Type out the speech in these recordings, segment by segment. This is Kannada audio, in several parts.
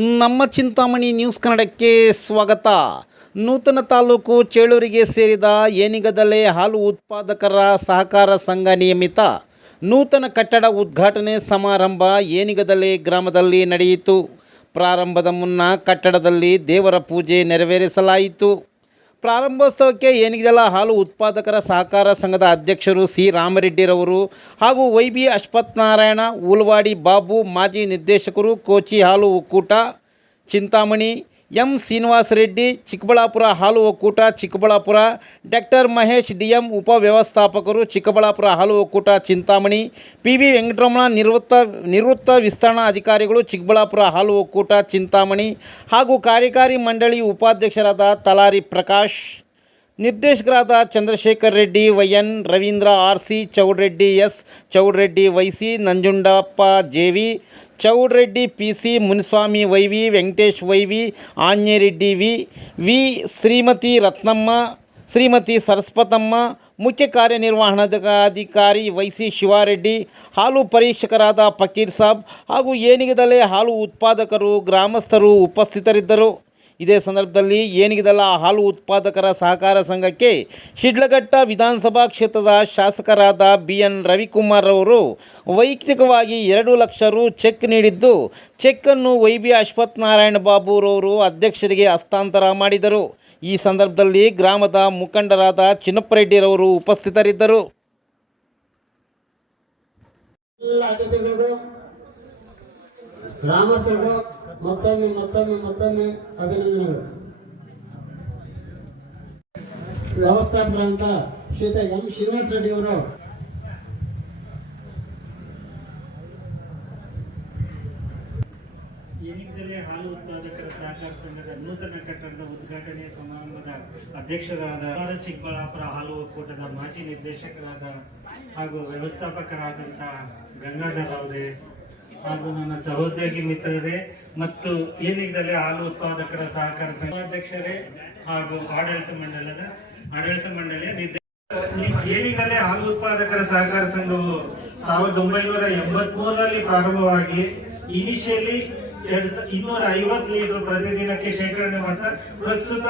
ನಮ್ಮ ಚಿಂತಾಮಣಿ ನ್ಯೂಸ್ ಕನ್ನಡಕ್ಕೆ ಸ್ವಾಗತ. ನೂತನ ತಾಲೂಕು ಚೇಳೂರಿಗೆ ಸೇರಿದ ಏನಿಗದಲೆ ಹಾಲು ಉತ್ಪಾದಕರ ಸಹಕಾರ ಸಂಘ ನಿಯಮಿತ. ನೂತನ ಕಟ್ಟಡ ಉದ್ಘಾಟನೆ ಸಮಾರಂಭ ಏನಿಗದಲೆ ಗ್ರಾಮದಲ್ಲಿ ನಡೆಯಿತು. ಪ್ರಾರಂಭದ ಮುನ್ನ ಕಟ್ಟಡದಲ್ಲಿ ದೇವರ ಪೂಜೆ ನೆರವೇರಿಸಲಾಯಿತು. ಪ್ರಾರಂಭೋತ್ಸವಕ್ಕೆ ಏನಿದೆಲ್ಲ ಹಾಲು ಉತ್ಪಾದಕರ ಸಹಕಾರ ಸಂಘದ ಅಧ್ಯಕ್ಷರು ಸಿ. ರಾಮರೆಡ್ಡಿರವರು ಹಾಗೂ ವೈ ಬಿ ಅಶ್ವತ್ಥನಾರಾಯಣ, ಉಲ್ವಾಡಿ ಬಾಬು, ಮಾಜಿ ನಿರ್ದೇಶಕರು, ಕೋಚಿ ಹಾಲು ಒಕ್ಕೂಟ, ಚಿಂತಾಮಣಿ ಎಂ ಶ್ರೀನಿವಾಸ ರೆಡ್ಡಿ, ಚಿಕ್ಕಬಳ್ಳಾಪುರ ಹಾಲು ಒಕ್ಕೂಟ, Chikkaballapur. Doctor Mahesh D M ಉಪವ್ಯವಸ್ಥಾಪಕರು Chikkaballapur ಹಾಲು ಒಕ್ಕೂಟ ಚಿಂತಾಮಣಿ. ಪಿ ವಿ ವೆಂಕಟರಮಣ ನಿವೃತ್ತ ನಿವೃತ್ತ ವಿಸ್ತರಣಾ ಅಧಿಕಾರಿಗಳು, ಚಿಕ್ಕಬಳ್ಳಾಪುರ ಹಾಲು ಒಕ್ಕೂಟ ಚಿಂತಾಮಣಿ. ಹಾಗೂ ಕಾರ್ಯಕಾರಿ ಮಂಡಳಿ ಉಪಾಧ್ಯಕ್ಷರಾದ ತಲಾರಿ ಪ್ರಕಾಶ್, ನಿರ್ದೇಶಕರಾದ Chandrashekhar Reddy Y N Ravindra R C, Chowdreddy S, Chowdreddy Y C Nanjundappa J V Chowdreddy, P C Muniswamy Y V, Venkatesh Y V Anjanereddy V V Shrimati Ratnamma, Shrimati Saraswatamma, ಮುಖ್ಯ ಕಾರ್ಯನಿರ್ವಹಣಾಧಿಕಾರಿ ವೈಸಿ ಶಿವಾರೆಡ್ಡಿ, ಹಾಲು ಪರೀಕ್ಷಕರಾದ ಫಕೀರ್ ಸಾಬ್ ಹಾಗೂ ಏನಿಗದಲ್ಲೇ ಹಾಲು ಉತ್ಪಾದಕರು, ಗ್ರಾಮಸ್ಥರು ಉಪಸ್ಥಿತರಿದ್ದರು. ಇದೇ ಸಂದರ್ಭದಲ್ಲಿ ಏನಿಗದಲ್ಲ ಹಾಲು ಉತ್ಪಾದಕರ ಸಹಕಾರ ಸಂಘಕ್ಕೆ ಶಿಡ್ಲಘಟ್ಟ ವಿಧಾನಸಭಾ ಕ್ಷೇತ್ರದ ಶಾಸಕರಾದ ಬಿ ಎನ್ ರವಿಕುಮಾರ್ ಅವರು ವೈಯಕ್ತಿಕವಾಗಿ ಎರಡು ಲಕ್ಷ ರು ಚೆಕ್ ನೀಡಿದ್ದು ಚೆಕ್ಕನ್ನು ವೈ ಬಿ ಅಶ್ವತ್ಥನಾರಾಯಣ ಬಾಬುರವರು ಅಧ್ಯಕ್ಷರಿಗೆ ಹಸ್ತಾಂತರ ಮಾಡಿದರು. ಈ ಸಂದರ್ಭದಲ್ಲಿ ಗ್ರಾಮದ ಮುಖಂಡರಾದ ಚಿನ್ನಪ್ಪರೆಡ್ಡಿರವರು ಉಪಸ್ಥಿತರಿದ್ದರು. ಗ್ರಾಮಸ್ಥರಿಗೂ ಮತ್ತೊಮ್ಮೆ ಮತ್ತೊಮ್ಮೆ ಮತ್ತೊಮ್ಮೆ ಅಭಿನಂದನೆಗಳು ವ್ಯವಸ್ಥಾಪಕರಂತ ಶ್ರೀತ ಎಂ ಶ್ರೀನಿವಾಸ ರೆಡ್ಡಿ ಅವರು ಏನಿದ್ದರೆ ಹಾಲು ಉತ್ಪಾದಕರ ಸಹಕಾರ ಸಂಘದ ನೂತನ ಕಟ್ಟಡದ ಉದ್ಘಾಟನೆ ಸಮಾರಂಭದ ಅಧ್ಯಕ್ಷರಾದ. ಚಿಕ್ಕಬಳ್ಳಾಪುರ ಹಾಲು ಒಕ್ಕೂಟದ ಮಾಜಿ ನಿರ್ದೇಶಕರಾದ ಹಾಗೂ ವ್ಯವಸ್ಥಾಪಕರಾದಂತಹ ಗಂಗಾಧರ್ ಅವರೇ ಹಾಗೂ ನನ್ನ ಸಹೋದ್ಯೋಗಿ ಮಿತ್ರರೇ ಮತ್ತು ಏನಿದ್ದಲ್ಲಿ ಹಾಲು ಉತ್ಪಾದಕರ ಸಹಕಾರ ಸಂಘ ಅಧ್ಯಕ್ಷರೇ ಹಾಗೂ ಆಡಳಿತ ಮಂಡಳದ ಆಡಳಿತ ಮಂಡಳಿಯ ಏನಿಗಲೇ ಹಾಲು ಉತ್ಪಾದಕರ ಸಹಕಾರ ಸಂಘವು ಸಾವಿರದ ಒಂಬೈನೂರ ಎಂಬತ್ ಮೂರರಲ್ಲಿ ಪ್ರಾರಂಭವಾಗಿ ಇನಿಷಿಯಲಿ ಎರಡ್ ಇನ್ನೂರ ಐವತ್ತು ಲೀಟರ್ ಪ್ರತಿದಿನಕ್ಕೆ ಶೇಖರಣೆ ಮಾಡ್ತಾ ಪ್ರಸ್ತುತ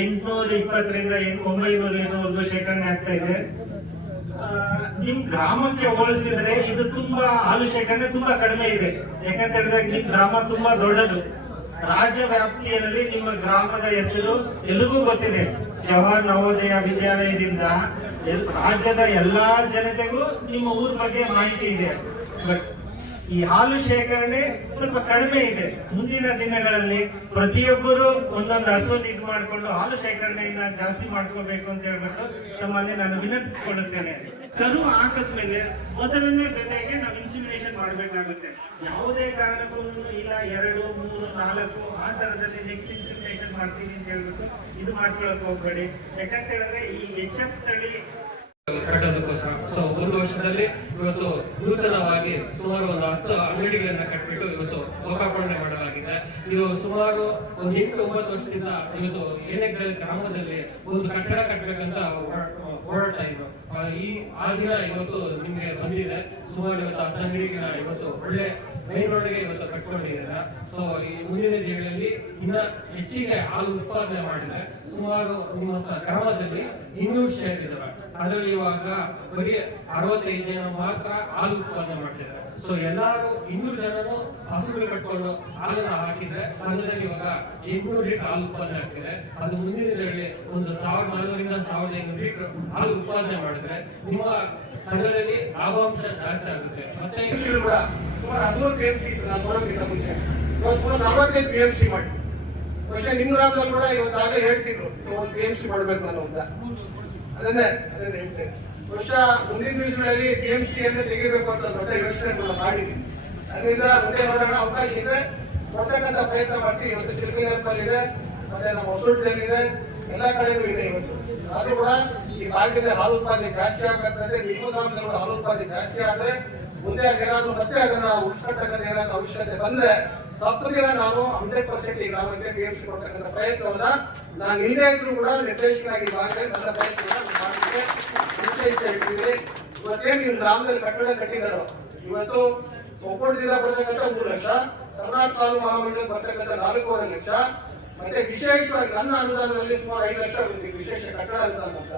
ಎಂಟುನೂರ ಇಪ್ಪತ್ತರಿಂದ ಒಂಬೈನೂರ ಲೀಟರ್ವರೆಗೂ ಶೇಖರಣೆ ಆಗ್ತಾ ಇದೆ. ನಿಮ್ ಗ್ರಾಮಕ್ಕೆ ಹೋಲಿಸಿದ್ರೆ ಇದು ತುಂಬಾ ಹಾಲು ತುಂಬಾ ಕಡಿಮೆ ಇದೆ. ಯಾಕಂತ ಹೇಳಿದ್ರೆ ನಿಮ್ ಗ್ರಾಮ ತುಂಬಾ ದೊಡ್ಡದು. ರಾಜ್ಯ ವ್ಯಾಪ್ತಿಯಲ್ಲಿ ನಿಮ್ಮ ಗ್ರಾಮದ ಹೆಸರು ಎಲ್ರಿಗೂ ಗೊತ್ತಿದೆ. ಜವಾಹರ್ ನವೋದಯ ವಿದ್ಯಾಲಯದಿಂದ ರಾಜ್ಯದ ಎಲ್ಲಾ ಜನತೆಗೂ ನಿಮ್ಮ ಊರ್ ಬಗ್ಗೆ ಮಾಹಿತಿ ಇದೆ. ಬಟ್ ಈ ಹಾಲು ಶೇಖರಣೆ ಸ್ವಲ್ಪ ಕಡಿಮೆ ಇದೆ. ಮುಂದಿನ ದಿನಗಳಲ್ಲಿ ಪ್ರತಿಯೊಬ್ಬರು ಒಂದೊಂದು ಹಸು ಇದು ಮಾಡಿಕೊಂಡು ಹಾಲು ಶೇಖರಣೆಯನ್ನ ಜಾಸ್ತಿ ಮಾಡ್ಕೋಬೇಕು ಅಂತ ಹೇಳ್ಬಿಟ್ಟು ತಮ್ಮಲ್ಲಿ ನಾನು ವಿನಂತಿಸಿಕೊಳ್ಳುತ್ತೇನೆ. ಕರು ಹಾಕಿದ್ಮೇಲೆ ಮೊದಲನೇ ಬೆಲೆಗೆ ನಾವು ಇನ್ಸಿಮಿನೇಷನ್ ಮಾಡಬೇಕಾಗುತ್ತೆ. ಯಾವುದೇ ಕಾರಣಕ್ಕೂ ಇಲ್ಲ, ಎರಡು, ಮೂರು, ನಾಲ್ಕು, ಆ ತರದಲ್ಲಿ ನೆಕ್ಸ್ಟ್ ಇನ್ಸಿಮಿನೇಷನ್ ಮಾಡ್ತೀನಿ ಅಂತ ಹೇಳ್ಬಿಟ್ಟು ಇದು ಮಾಡ್ಕೊಳಕ್ ಹೋಗ್ಬೇಡಿ. ಯಾಕಂತ ಹೇಳಿದ್ರೆ ಈ ಎಚ್ ಎಫ್ ತಳಿ ಕಟ್ಟೋದಕ್ಕೋಸ್ಕರ. ಸೊ ಒಂದು ವರ್ಷದಲ್ಲಿ ಇವತ್ತು ನೂತನವಾಗಿ ಸುಮಾರು ಒಂದು ಹತ್ತು ಅಂಗಡಿಗಳನ್ನ ಕಟ್ಬಿಟ್ಟು ಇವತ್ತು ಲೋಕಾರ್ಪಣೆ ಮಾಡಲಾಗಿದೆ. ಇದು ಸುಮಾರು ಒಂದು ಎಂಟು ಒಂಬತ್ತು ವರ್ಷದಿಂದ ಇವತ್ತು ಏನೇ ಗ್ರಾಮದಲ್ಲಿ ಒಂದು ಕಟ್ಟಡ ಕಟ್ಟಬೇಕಂತ ಹೋರಾಡ್ತಾ ಇದ್ರು. ಈ, ಆ ದಿನ ಇವತ್ತು ನಿಮ್ಗೆ ಬಂದಿದೆ. ಸುಮಾರು ಇವತ್ತು ಹತ್ತು ಅಂಗಡಿಗಳ ಇವತ್ತು ಒಳ್ಳೆ ಮೈನ್ ರೋಡ್ಗೆ ಇವತ್ತು ಕಟ್ಕೊಂಡಿದ್ದೀರಾ. ಸೊ ಈ ಮುಂದಿನ ದಿನಗಳಲ್ಲಿ ಇನ್ನ ಹೆಚ್ಚಿಗೆ ಹಾಲು ಉತ್ಪಾದನೆ ಮಾಡಿದ್ರೆ ಸುಮಾರು ನಿಮ್ಮ ಗ್ರಾಮದಲ್ಲಿ ಇನ್ನೂರು ಶೇರ್ ಇದಾವೆ. ಅದರಲ್ಲಿ ಇವಾಗ ಬರೀ ಅರವತ್ತೈದು ಜನ ಮಾತ್ರ ಹಾಲು ಉತ್ಪಾದನೆ ಮಾಡ್ತಿದ್ದಾರೆ. ಸೊ ಎಲ್ಲಾರು ಇನ್ನೂರು ಜನನು ಹಸುಗಳು ಕಟ್ಕೊಂಡು ಹಾಲನ್ನ ಹಾಕಿದ್ರೆ ಸಂಘದಲ್ಲಿ ಇವಾಗ ಎಂಟುನೂರು ಲೀಟರ್ ಹಾಲು ಉತ್ಪಾದನೆ ಆಗ್ತಿದೆ. ಅದು ಮುಂದಿನ ದಿನಗಳಲ್ಲಿ ಒಂದು ಸಾವಿರದ ನಾಲ್ಕರಿಂದ ಸಾವಿರದ ಐನೂರು ಲೀಟರ್ ಹಾಲು ಉತ್ಪಾದನೆ ಮಾಡಿದ್ರೆ ನಿಮ್ಮ ಸಂಘದಲ್ಲಿ ಲಾಭಾಂಶ ಜಾಸ್ತಿ ಆಗುತ್ತೆ. ಮತ್ತೆ ಕೂಡ ಎಂ ಸಿ ಎಂ ಸಿ ಮಾಡಿ. ನಿಮ್ಮ ಕೂಡ ಇವತ್ತಾಗಲೇ ಹೇಳ್ತಿದ್ರು. ಒಂದು ಪಿ ಎಂ ಸಿ ಮಾಡ್ಬೇಕು ನಾನು ಅಂತ ಅದನ್ನೇ ಅದನ್ನೇ ಹೇಳ್ತೇನೆ ಬಹುಶಃ ಮುಂದಿನ ದಿವಸಗಳಲ್ಲಿ ಬಿ ಎಂ ಸಿ ಅನ್ನು ತೆಗಿಬೇಕು ಅಂತ ದೊಡ್ಡ ಯೋಚನೆ ಕೂಡ ಮಾಡಿದ್ವಿ ಅದರಿಂದ ಮುಂದೆ ನೋಡೋಣ ಅವಕಾಶ ಇದೆ. ಕೊಡ್ತಕ್ಕಂಥ ಪ್ರಯತ್ನ ಮಾಡ್ತೀವಿ. ಇವತ್ತು ಚಿಲ್ಪಿನರ್ಪಲ್ ಇದೆ ಮತ್ತೆ ನಮ್ಮ ಹೊಸೂಟದಲ್ಲಿ ಇದೆ ಎಲ್ಲ ಕಡೆನೂ ಇದೆ ಇವತ್ತು. ಆದ್ರೂ ಕೂಡ ಈ ಭಾಗದಲ್ಲಿ ಹಾಲು ಉತ್ಪಾದನೆ ಜಾಸ್ತಿ ಆಗಬೇಕಾದ್ರೆ, ನಿಮ್ಮ ಗ್ರಾಮದಲ್ಲಿ ಕೂಡ ಹಾಲು ಉತ್ಪಾದನೆ ಜಾಸ್ತಿ ಆದ್ರೆ, ಮುಂದೆ ಏನಾದ್ರು ಮತ್ತೆ ಅದನ್ನ ಉಳಿಸ್ಕೊಳ್ತಕ್ಕಂಥ ಏನಾದ್ರು ಅವಶ್ಯಕತೆ ಬಂದ್ರೆ ತಪ್ಪದಿರ ನಾನು ಹಂಡ್ರೆಡ್ ಪರ್ಸೆಂಟ್ ಈ ಗ್ರಾಮಕ್ಕೆ ಪಿ ಎಂ ಸಿ ಕೊಡ್ತಕ್ಕಂಥ ಪ್ರಯತ್ನವನ್ನ ನಾನು ಇಲ್ಲೇ ಇದ್ರು ಕೂಡ ನಿರ್ದೇಶಕನಾಗಿ ಭಾಗದಲ್ಲಿ ನನ್ನ ಪ್ರಯತ್ನ ಇವತ್ತೇನು ನಿಮ್ಮ ಗ್ರಾಮದಲ್ಲಿ ಕಟ್ಟಡ ಕಟ್ಟಿದಾರೋ, ಇವತ್ತು ಒಕ್ಕೂಟದಿಂದ ಬರ್ತಕ್ಕಂಥ ಮೂರು ಲಕ್ಷ, ಕರ್ನಾಟಕ ಕಾನೂನು ಮಹಾಮಂಡಲಕ್ಕೆ ಬರ್ತಕ್ಕಂಥ ನಾಲ್ಕೂವರೆ ಲಕ್ಷ, ಮತ್ತೆ ವಿಶೇಷವಾಗಿ ನನ್ನ ಅನುದಾನದಲ್ಲಿ ಸುಮಾರು ಐದು ಲಕ್ಷ ಬಂದಿದೆ, ವಿಶೇಷ ಕಟ್ಟಡ ಅನುದಾನ ಅಂತ.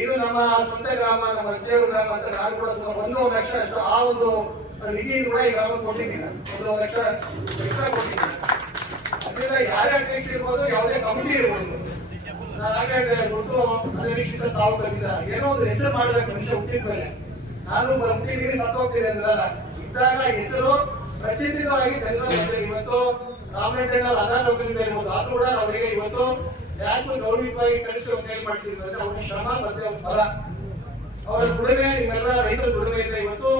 ಇದು ನಮ್ಮ ಸ್ವಂತ ಗ್ರಾಮ, ನಮ್ಮ ಅಜ್ಜಿಯವ್ರ ಗ್ರಾಮ ಅಂತ ನಾನು ಕೂಡ ಸುಮಾರು ಒಂದೂವರೆ ಲಕ್ಷ ಅಷ್ಟು ಆ ಒಂದು ನಿಧಿಯಿಂದ ಕೂಡ ಈ ಗ್ರಾಮಕ್ಕೆ ಕೊಟ್ಟಿದ್ದೀನಿ ಒಂದು ಲಕ್ಷ ಎಕ್ಸ್ಟ್ರಾ ಕೊಟ್ಟಿದ್ದೀನಿ. ಅದರಿಂದ ಯಾರೇ ಅಧ್ಯಕ್ಷ ಇರ್ಬೋದು, ಯಾವುದೇ ಕಮಿಟಿ ಇರ್ಬೋದು. ನಾನು ಆಗ ದುಡ್ಡು ಅನಿರೀಕ್ಷಿತ ಸಾವು ಕಲಿತ ಏನೋ ಒಂದು ಹೆಸರು ಮಾಡ್ಬೇಕು, ಮನುಷ್ಯ ಹುಟ್ಟಿದ ಮೇಲೆ ನಾನು ಹುಟ್ಟಿದ್ದೀನಿ ಸತ್ತು ಹೋಗ್ತೀನಿ ಅಂದ್ರಲ್ಲ ಇದ್ದಾಗ ಹೆಸರು ಪ್ರತಿಷ್ಠಿತವಾಗಿ ಜನರ ಇವತ್ತು ರಾಮರೆಡ್ಡಿ ಅನಾರೋಗ್ಯದಿಂದ ಇರ್ಬೋದು. ಆದ್ರೂ ಕೂಡ ಅವರಿಗೆ ಇವತ್ತು ಯಾಕೆ ಗೌರವಿತವಾಗಿ ಕಲಿಸಿ ಕೈ ಮಾಡಿಸಿದ್ರು. ಅವ್ರ ಶ್ರಮ ಮತ್ತೆ ಅವ್ರ ಫಲ ಅವರ ದುಡಿಮೆ ನಿಮ್ಮೆಲ್ಲ ರೈತರ ದುಡಿಮೆಯಿಂದ ಇವತ್ತು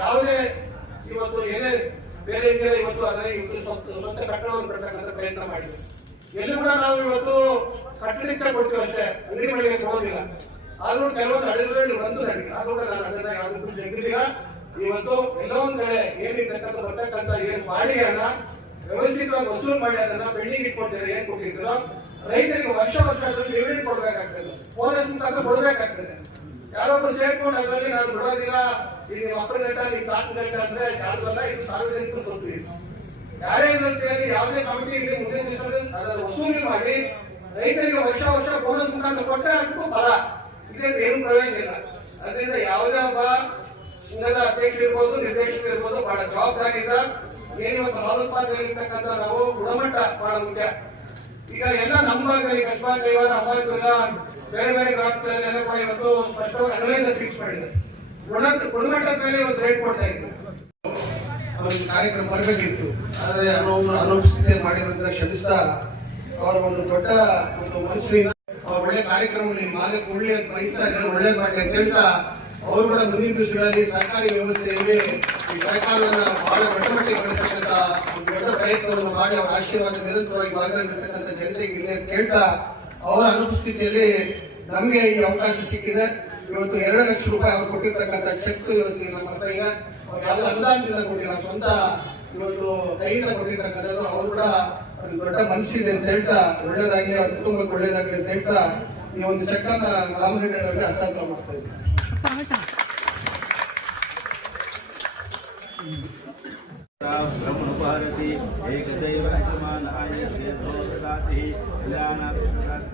ಯಾವುದೇ ಇವತ್ತು ಏನೇ ಬೇರೆ ಇದೆಯಲ್ಲ ಇವತ್ತು ಅದರ ಇವತ್ತು ಸ್ವಂತ ಕಟ್ಟಡವನ್ನು ಬಿಡ್ತಕ್ಕಂಥ ಪ್ರಯತ್ನ ಮಾಡಿದ್ವಿ ಎಲ್ಲಿ ಕೂಡ ನಾವು ಇವತ್ತು ಕಟ್ಟಡಕ್ಕೆ ಕೊಡ್ತೀವಿ ಅಷ್ಟೇ, ಅಂಗಡಿ ಮಳಿಗೆ ಕೊಡೋದಿಲ್ಲ ಆದ್ರೂ ಕೆಲವೊಂದು ಅಡೆತಡೆಗಳು ಬಂತು ನನಗೆ ಆದ್ರೂ ಕೂಡ ನಾನು ಅದನ್ನ ಯಾವ್ದು ಜಗ್ಗಿದಿಲ್ಲ ಇವತ್ತು ಎಲ್ಲೊಂದ್ ಒಂದ್ ಕಡೆ ಏನಿರ್ತಕ್ಕಂಥ ಬರ್ತಕ್ಕಂಥ ಏನ್ ಬಾಡಿಗೆಯನ್ನ ವ್ಯವಸ್ಥಿತವಾಗಿ ವಸೂಲ್ ಮಾಡಿ ಅದನ್ನ ಬೆಳ್ಳಿಗೆ ಇಟ್ಕೊಳ್ತಾರೆ ಏನ್ ಕೊಟ್ಟಿರ್ತಾರೋ, ರೈತರಿಗೆ ವರ್ಷ ವರ್ಷ ಅದನ್ನು ಡಿವಿಡೆಂಡ್ ಕೊಡ್ಬೇಕಾಗ್ತದೆ. ಪೊಲೀಸ್ ಮುಖಾಂತರ ಕೊಡ್ಬೇಕಾಗ್ತದೆ. ಯಾರೊಬ್ರು ಸೇರ್ಕೊಂಡು ಅದರಲ್ಲಿ ನಾನು ಬಿಡೋದಿಲ್ಲ ಈಗ ನಿಮ್ಮ ಅಪ್ಪನ ಗಂಟ ನಿಮ್ಮ ತಾತನ ಗಂಟ ಅಂದ್ರೆ ಯಾವ್ದಲ್ಲ ಇದು ಸಾರ್ವಜನಿಕ ಸೊತ್ತು ಇದು ಯಾರೇ ಇದ್ರಲ್ಲಿ ಸೇರಿ ಯಾವುದೇ ಕಮಿಟಿ ಇರಲಿ, ಮುಂದಿನ ದಿವಸ ಅದನ್ನು ವಸೂಲಿ ಮಾಡಿ, ರೈತರಿಗೆ ವರ್ಷ ವರ್ಷ ಬೋನಸ್ ಮುಖಾಂತರ ಕೊಟ್ಟರೆ ಅದಕ್ಕೂ ಬರ ಇದೇ ಏನು ಪ್ರಯೋಜನ ಇಲ್ಲ. ಅದರಿಂದ ಯಾವುದೇ ಒಬ್ಬ ಸಂಘದ ಅಧ್ಯಕ್ಷರು ಇರ್ಬೋದು ನಿರ್ದೇಶಕರು ಇರ್ಬೋದು, ಬಹಳ ಜವಾಬ್ದಾರಿಯಿಂದ ಏನಿವತ್ತು ಹಾಲು ಉತ್ಪಾದನೆಯಲ್ಲಿರ್ತಕ್ಕಂಥ ನಾವು ಗುಣಮಟ್ಟ ಬಹಳ ಮುಖ್ಯ. ಈಗ ಎಲ್ಲ ನಮ್ಮ ಭಾಗದಲ್ಲಿ ಕಸ್ಬಾ ಕೈವಾರ ಅಹಮದ್ಪುರ ಬೇರೆ ಬೇರೆ ಗ್ರಾಹಕಗಳಲ್ಲೆಲ್ಲ ಕೂಡ ಇವತ್ತು ಸ್ಪಷ್ಟವಾಗಿ ಅದರಲ್ಲೇ ಫಿಕ್ಸ್ ಮಾಡಿದೆ ಗುಣ ಗುಣಮಟ್ಟದ ಮೇಲೆ ಇವತ್ತು ರೇಟ್ ಕೊಡ್ತಾ ಇದ್ರು ಒಂದು ಕಾರ್ಯಕ್ರಮ ಬರಬೇಕಿತ್ತು. ಆದರೆ ಅನ್ನೋ ಅನೌಪಸ್ಥಿತಿ ಮಾಡಿರೋದ್ರಿಂದ ಕ್ಷಮಿಸ್ತಾ ಅವರ ಒಂದು ದೊಡ್ಡ ಒಂದು ಮನಸ್ಸಿನ ಅವ್ರ ಒಳ್ಳೆ ಕಾರ್ಯಕ್ರಮಗಳು ಈ ಮಾಲಕ್ಕೆ ಒಳ್ಳೆ ಬಯಸ್ತಾ ಇದ್ದಾರೆ, ಒಳ್ಳೆ ಮಾಡಿ ಅಂತ ಹೇಳ್ತಾ ಅವರು ಕೂಡ ಮುಂದಿನ ದಿವಸಗಳಲ್ಲಿ ಸರ್ಕಾರಿ ವ್ಯವಸ್ಥೆಯಲ್ಲಿ ಈ ಸರ್ಕಾರವನ್ನು ಬಹಳ ದೊಡ್ಡ ಮಟ್ಟಿಗೆ ಬೆಳೆಸತಕ್ಕಂಥ ಒಂದು ದೊಡ್ಡ ಪ್ರಯತ್ನವನ್ನು ಮಾಡಿ, ಅವರ ಆಶೀರ್ವಾದ ನಿರಂತರವಾಗಿ ಭಾಗದಲ್ಲಿರ್ತಕ್ಕಂಥ ಜನತೆಗೆ ಅಂತ ಕೇಳ್ತಾ ಅವರ ಅನುಪಸ್ಥಿತಿಯಲ್ಲಿ ನಮಗೆ ಈ ಅವಕಾಶ ಸಿಕ್ಕಿದೆ. ಇವತ್ತು ಎರಡು ಲಕ್ಷ ರೂಪಾಯಿ ಅವ್ರು ಕೊಟ್ಟಿರ್ತಕ್ಕಂಥ ಚೆಕ್ ಇವತ್ತು ನಮ್ಮ ಹತ್ರ ಈಗ ಅವ್ರು ಯಾವುದೇ ಅನುದಾನದಿಂದ ಕೊಟ್ಟಿಲ್ಲ. ಸ್ವಂತ ಇವತ್ತು ಕೈಯಿಂದ ಕೊಟ್ಟಿರ್ತಕ್ಕಂಥದ್ದು. ಅವರು ಕೂಡ ಒಂದು ದೊಡ್ಡ ಮನಸ್ಸಿದೆ ಅಂತ ಹೇಳ್ತಾ ಒಳ್ಳೇದಾಗಲಿ, ಅವ್ರ ಕುಟುಂಬಕ್ಕೆ ಒಳ್ಳೇದಾಗಲಿ ಅಂತ ಹೇಳ್ತಾ ಈ ಒಂದು ಚೆಕ್ ಅನ್ನ ರಾಮಲಿಂಗನವರಿಗೆ ಹಸ್ತಾಂತರ ಮಾಡ್ತಾ ಇದ್ದೀವಿ ಬ್ರಹ್ಮಭಾರತಿ ಏಕದೈವ ಯಜಮಾನಾಯ ಶ್ರೀ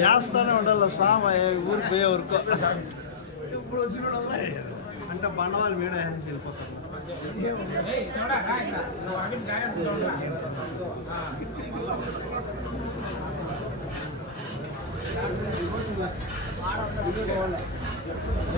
ದೇವಸ್ಥಾನ ಉಂಟಲ್ಲ ಸ್ವಾಮ ಊರಿಗೆ ಪೋಯೇ ವರ್ಕು ಅಂತ ಬಂಡವಾಳ ಮೇಡ ಹೇಳ್ಕೊತಾರೆ ಆಡೋದು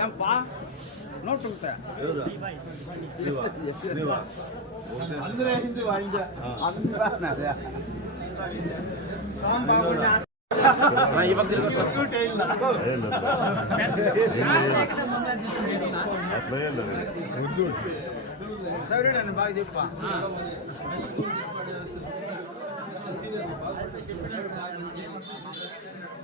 ஏன்பா நோட்டு ಸರಿ ನಾನು ಬಾಗಿಪ್ಪ చెప్పిన